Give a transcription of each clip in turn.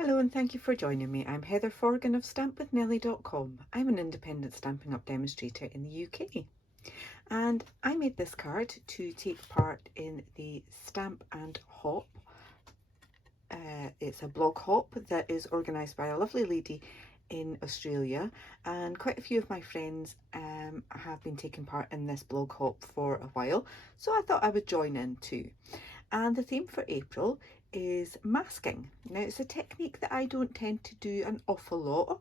Hello and thank you for joining me. I'm Heather Forgan of stampwithnellie.com. I'm an independent Stampin' Up demonstrator in the UK. And I made this card to take part in the Stamp and Hop. It's a blog hop that is organised by a lovely lady in Australia, and quite a few of my friends have been taking part in this blog hop for a while, so I thought I would join in too. And the theme for April is masking. Now, it's a technique that I don't tend to do an awful lot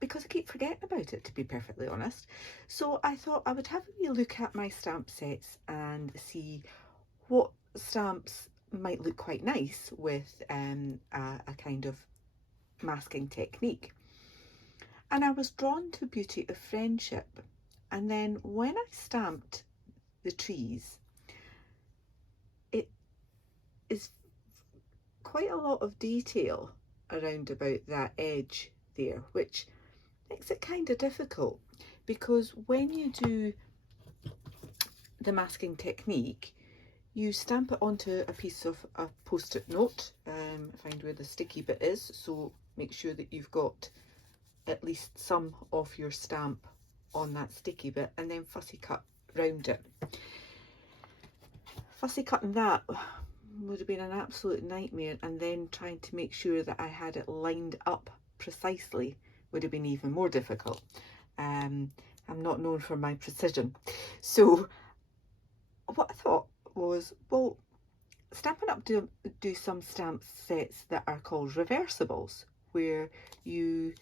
because I keep forgetting about it, to be perfectly honest. So I thought I would have a wee look at my stamp sets and see what stamps might look quite nice with a kind of masking technique. And I was drawn to Beauty of Friendship. And then when I stamped the trees, it is quite a lot of detail around about that edge there, which makes it kind of difficult, because when you do the masking technique, you stamp it onto a piece of a post-it note, find where the sticky bit is, so make sure that you've got at least some of your stamp on that sticky bit, and then fussy cut round it. Fussy cutting that would have been an absolute nightmare, and then trying to make sure that I had it lined up precisely would have been even more difficult. I'm not known for my precision. So what I thought was, well, Stampin' Up do some stamp sets that are called reversibles, where you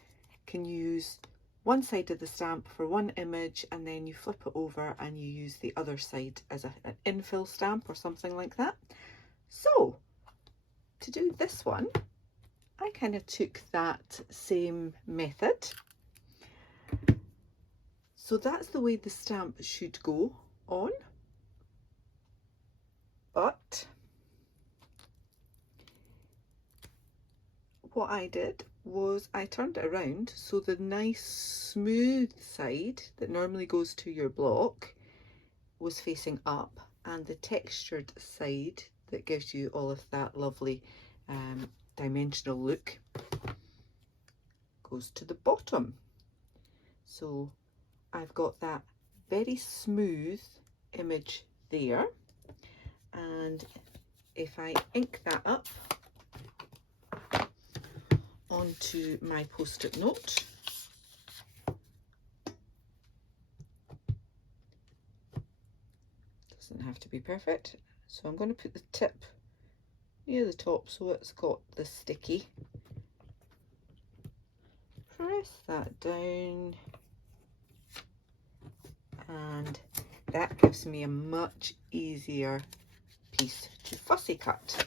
can use one side of the stamp for one image and then you flip it over and you use the other side as an infill stamp or something like that. So to do this one, I kind of took that same method. So that's the way the stamp should go on. But what I did was I turned it around so the nice smooth side that normally goes to your block was facing up, and the textured side that gives you all of that lovely dimensional look goes to the bottom. So I've got that very smooth image there, and if I ink that up onto my post-it note, doesn't have to be perfect, so I'm going to put the tip near the top so it's got the sticky. Press that down, and that gives me a much easier piece to fussy cut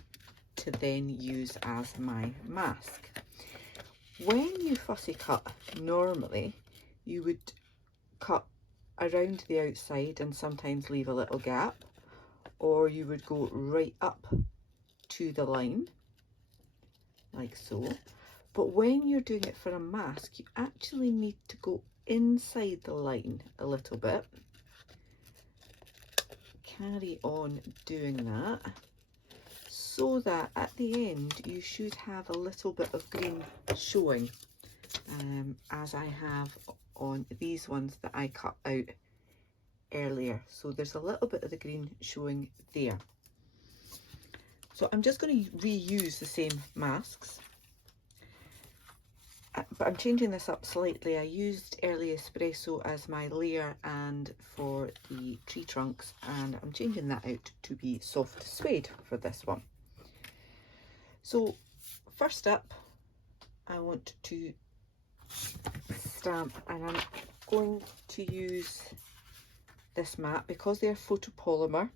to then use as my mask. When you fussy cut, normally you would cut around the outside and sometimes leave a little gap, or you would go right up to the line like so. But when you're doing it for a mask, you actually need to go inside the line a little bit. Carry on doing that so that at the end you should have a little bit of green showing, as I have on these ones that I cut out earlier. So there's a little bit of the green showing there. So I'm just going to reuse the same masks, but I'm changing this up slightly. I used Early Espresso as my layer and for the tree trunks, and I'm changing that out to be soft suede for this one. So first up, I want to stamp, and I'm going to use this mat because they're photopolymer.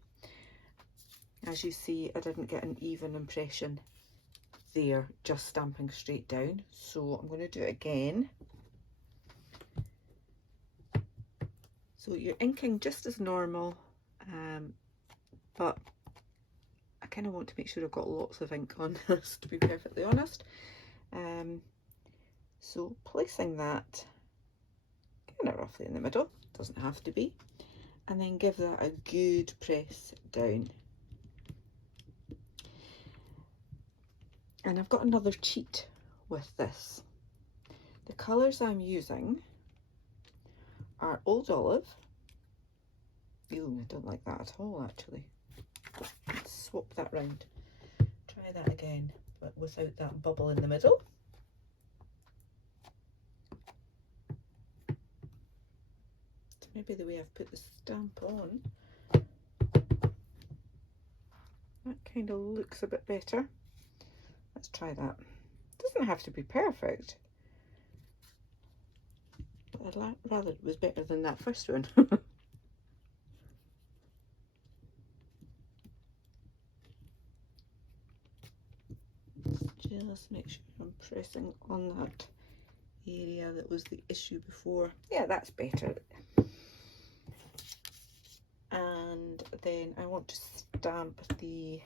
As you see, I didn't get an even impression there just stamping straight down, so I'm going to do it again. So you're inking just as normal, but I kind of want to make sure I've got lots of ink on this, to be perfectly honest. So placing that kind of roughly in the middle, doesn't have to be, and then give that a good press down. And I've got another cheat with this. The colours I'm using are Old Olive. Ew, I don't like that at all actually. Let's swap that round. Try that again, but without that bubble in the middle. It's maybe the way I've put the stamp on. That kind of looks a bit better. Let's try that. It doesn't have to be perfect. But I'd rather it was better than that first one. Just make sure I'm pressing on that area that was the issue before. Yeah, that's better. And then I want to stamp the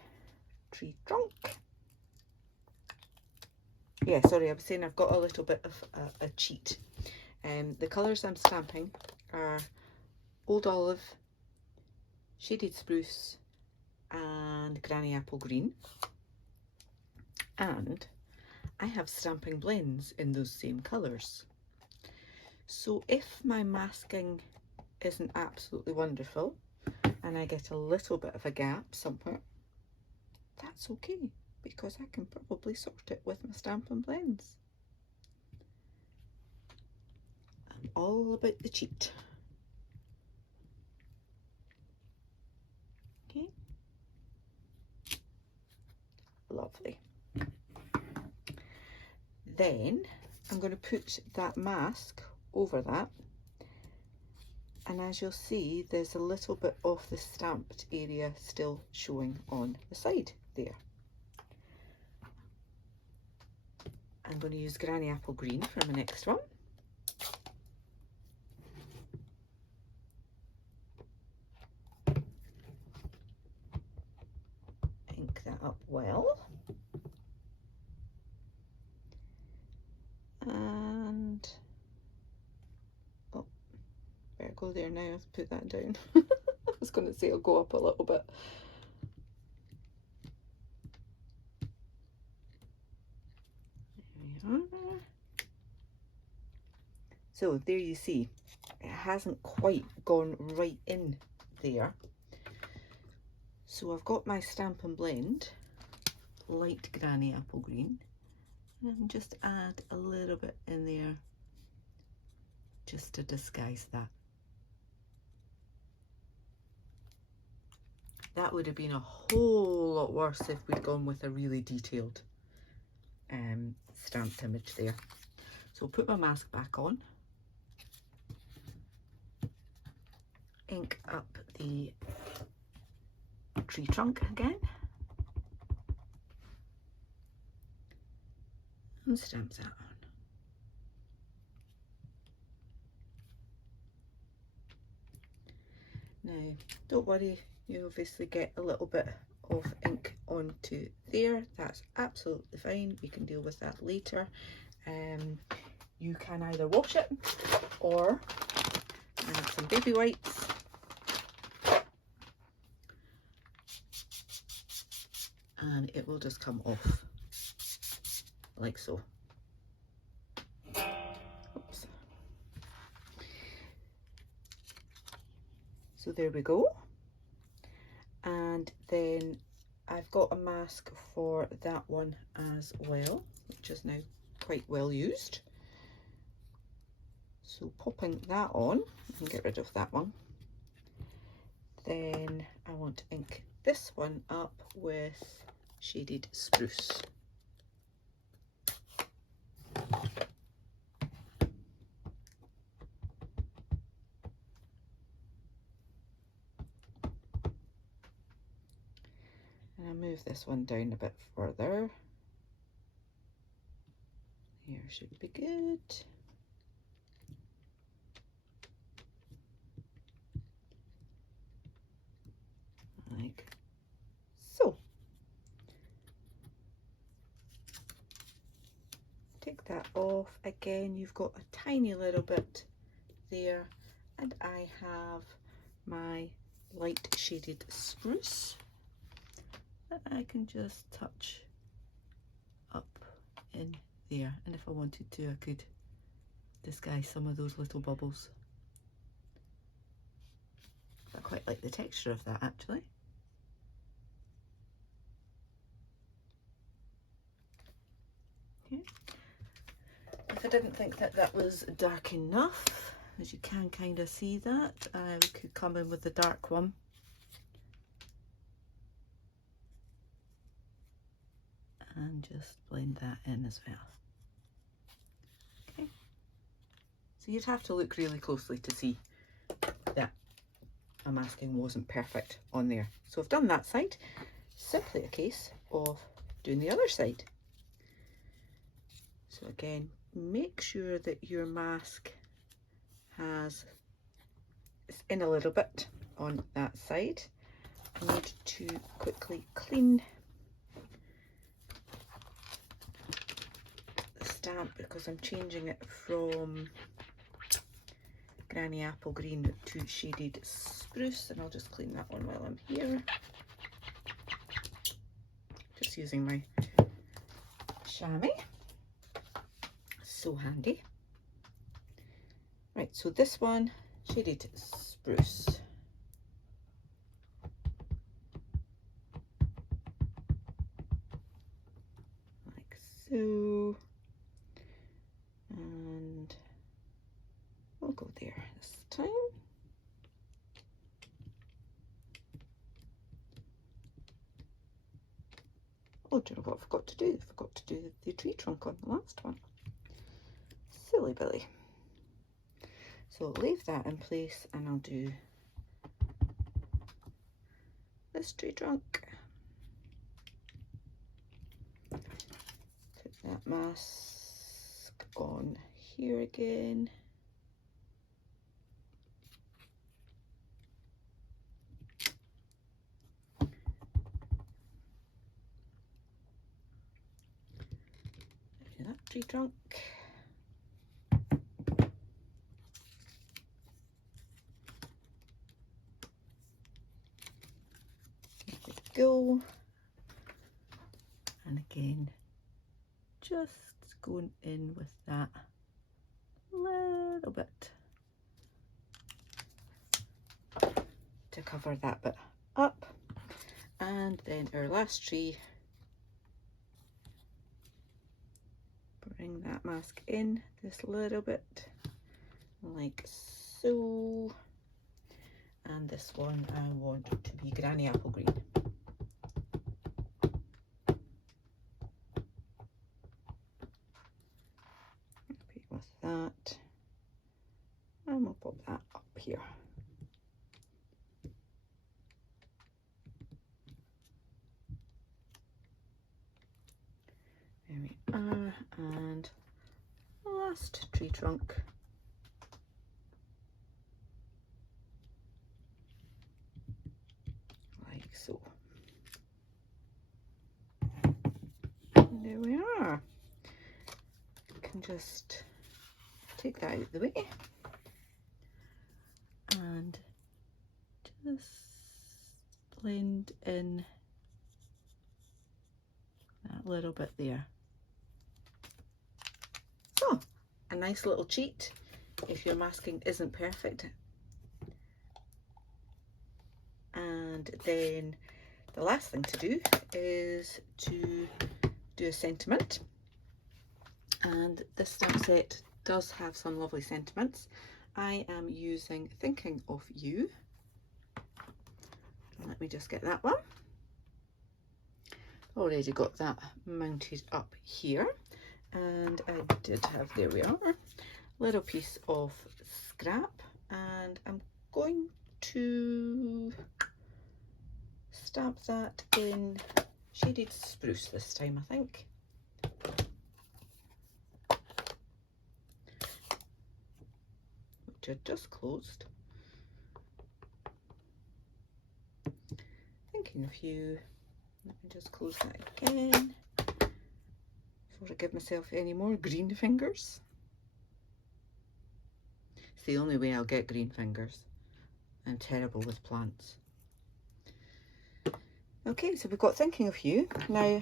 tree trunk. Yeah, sorry, I was saying I've got a little bit of a cheat. The colours I'm stamping are Old Olive, Shaded Spruce and Granny Apple Green. And I have Stampin Blends in those same colours. So if my masking isn't absolutely wonderful and I get a little bit of a gap somewhere, that's okay, because I can probably sort it with my Stampin Blends. I'm all about the cheat. Okay, lovely. Then I'm going to put that mask over that, and as you'll see, there's a little bit of the stamped area still showing on the side there. I'm going to use Granny Apple Green for my next one. Ink that up well. And, oh, better go there now, I've put that down. I was going to say it'll go up a little bit. There we are. So there you see, it hasn't quite gone right in there. So I've got my Stampin' Blend, light Granny Apple Green, and I can just add a little bit in there just to disguise that. That would have been a whole lot worse if we'd gone with a really detailed stamped image there. So I'll put my mask back on, ink up the tree trunk again, and stamp that on. Now, don't worry, you obviously get a little bit of ink onto there. That's absolutely fine. We can deal with that later. You can either wash it or add some baby wipes. And it will just come off like so. Oops. So there we go. And then I've got a mask for that one as well, which is now quite well used. So popping that on, I can get rid of that one. Then I want to ink this one up with Shaded Spruce. And I'll move this one down a bit further. Here should be good. Like so. Take that off. Again, you've got a tiny little bit there, and I have my light shaded spruce that I can just touch up there, and if I wanted to I could disguise some of those little bubbles. I quite like the texture of that actually. Okay. If I didn't think that that was dark enough, as you can kind of see that, I could come in with the dark one. And just blend that in as well. Okay. So you'd have to look really closely to see that my masking wasn't perfect on there. So I've done that side. Simply a case of doing the other side. So again, make sure that your mask it's in a little bit on that side. I need to quickly clean the stamp because I'm changing it from Granny Apple Green to Shaded Spruce, and I'll just clean that one while I'm here. Just using my chamois. So handy. Right, so this one, Shaded Spruce. Like so. And we'll go there this time. Oh, do you know what I forgot to do? I forgot to do the tree trunk on the last one. Silly Billy. So leave that in place and I'll do this tree trunk. Put that mask on here again. Do that tree trunk. Go, and again just going in with that little bit to cover that bit up, and then our last tree, bring that mask in this little bit like so, and this one I want to be Granny Apple Green. That, and we'll pop that up here. There we are, and last tree trunk. Like so. And there we are. You can just take that out of the way and just blend in that little bit there. So, a nice little cheat if your masking isn't perfect. And then the last thing to do is to do a sentiment, and this stamp set does have some lovely sentiments. I am using Thinking of You. Let me just get that one. Already got that mounted up here, and I did have, there we are, little piece of scrap, and I'm going to stamp that in Shaded Spruce this time, I think. Which I just closed. Thinking of You. Let me just close that again before I give myself any more green fingers. It's the only way I'll get green fingers. I'm terrible with plants. Okay, so we've got Thinking of You. Now,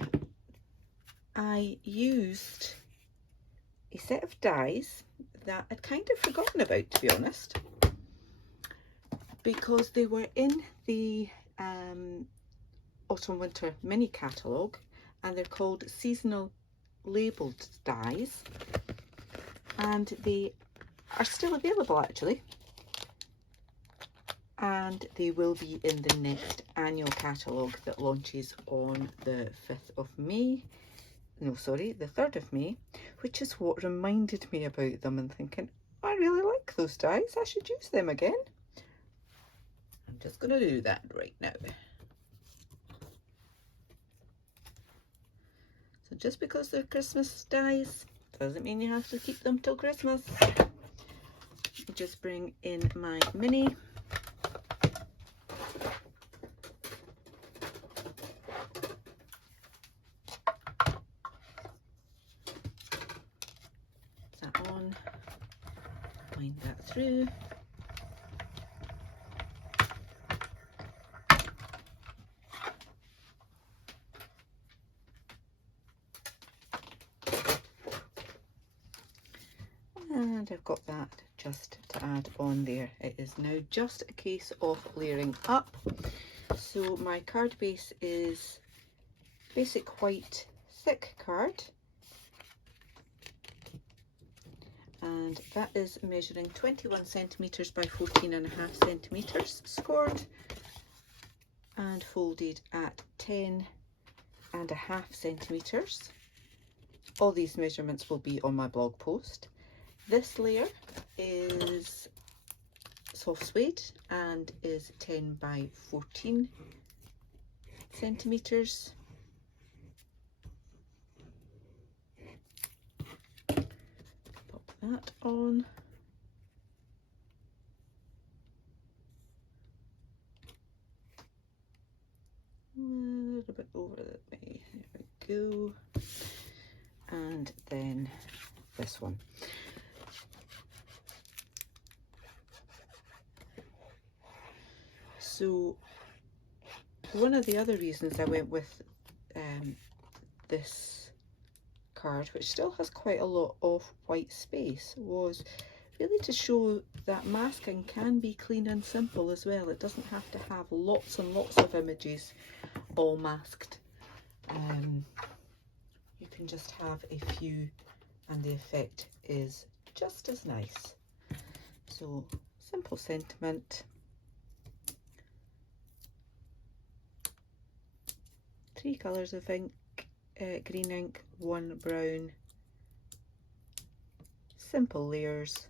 I used a set of dies that I'd kind of forgotten about, to be honest, because they were in the autumn winter mini catalogue, and they're called seasonal labelled dies, and they are still available actually, and they will be in the next annual catalogue that launches on the 5th of May. No, sorry, the 3rd of May, which is what reminded me about them and thinking, I really like those dies, I should use them again. I'm just going to do that right now. So just because they're Christmas dies doesn't mean you have to keep them till Christmas. I'll just bring in my mini. That on, wind that through. And I've got that just to add on there. It is now just a case of layering up. So my card base is basic white thick card, and that is measuring 21 centimetres by 14.5 centimetres, scored and folded at 10.5 centimetres. All these measurements will be on my blog post. This layer is soft suede and is 10 by 14 centimetres. Pop that on. A little bit over that way. There we go. And then this one. So one of the other reasons I went with this card, which still has quite a lot of white space, was really to show that masking can be clean and simple as well. It doesn't have to have lots and lots of images all masked. You can just have a few and the effect is just as nice. So simple sentiment. 3 colours of ink, green ink, 1 brown, simple layers,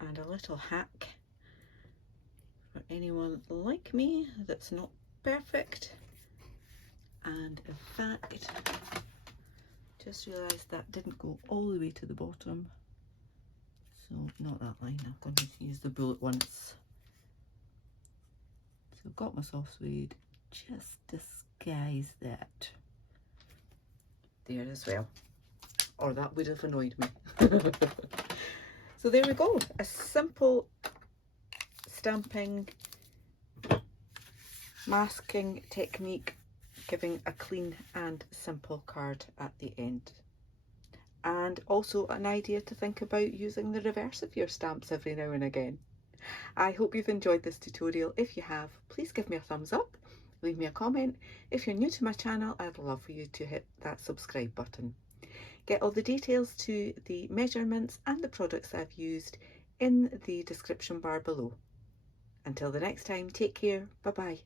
and a little hack for anyone like me that's not perfect. And in fact, just realised that didn't go all the way to the bottom, so not that line, I'm going to use the bullet once. So I've got my soft suede, just disguise that there as well, or that would have annoyed me. So there we go, a simple stamping masking technique, giving a clean and simple card at the end. And also an idea to think about using the reverse of your stamps every now and again. I hope you've enjoyed this tutorial. If you have, please give me a thumbs up, leave me a comment. If you're new to my channel, I'd love for you to hit that subscribe button. Get all the details to the measurements and the products I've used in the description bar below. Until the next time, take care, bye bye.